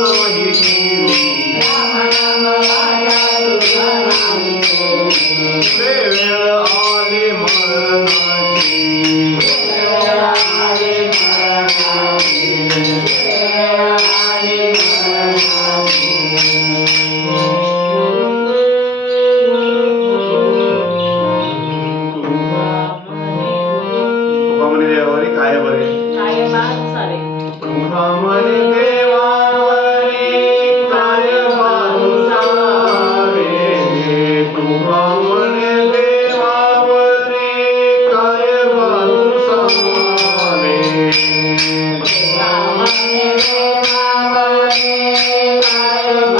Yeah.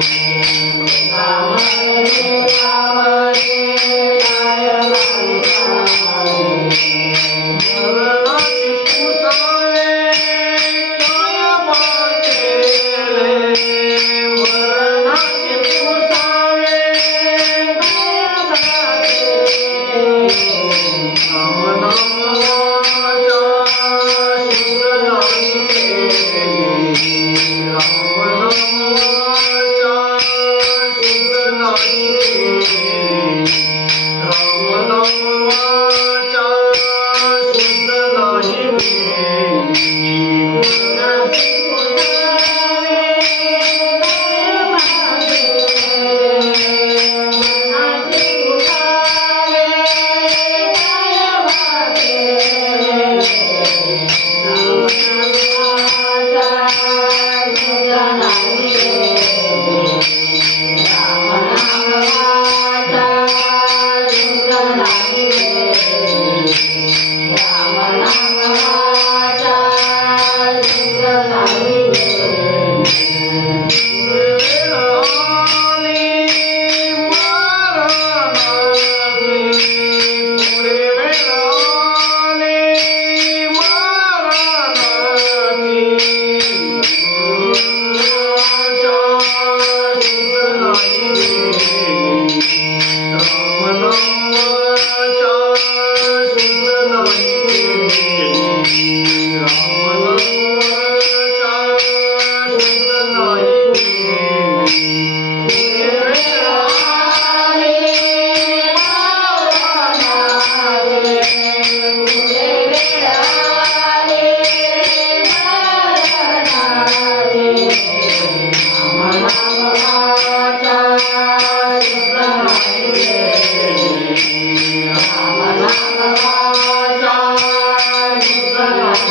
菩萨蛮。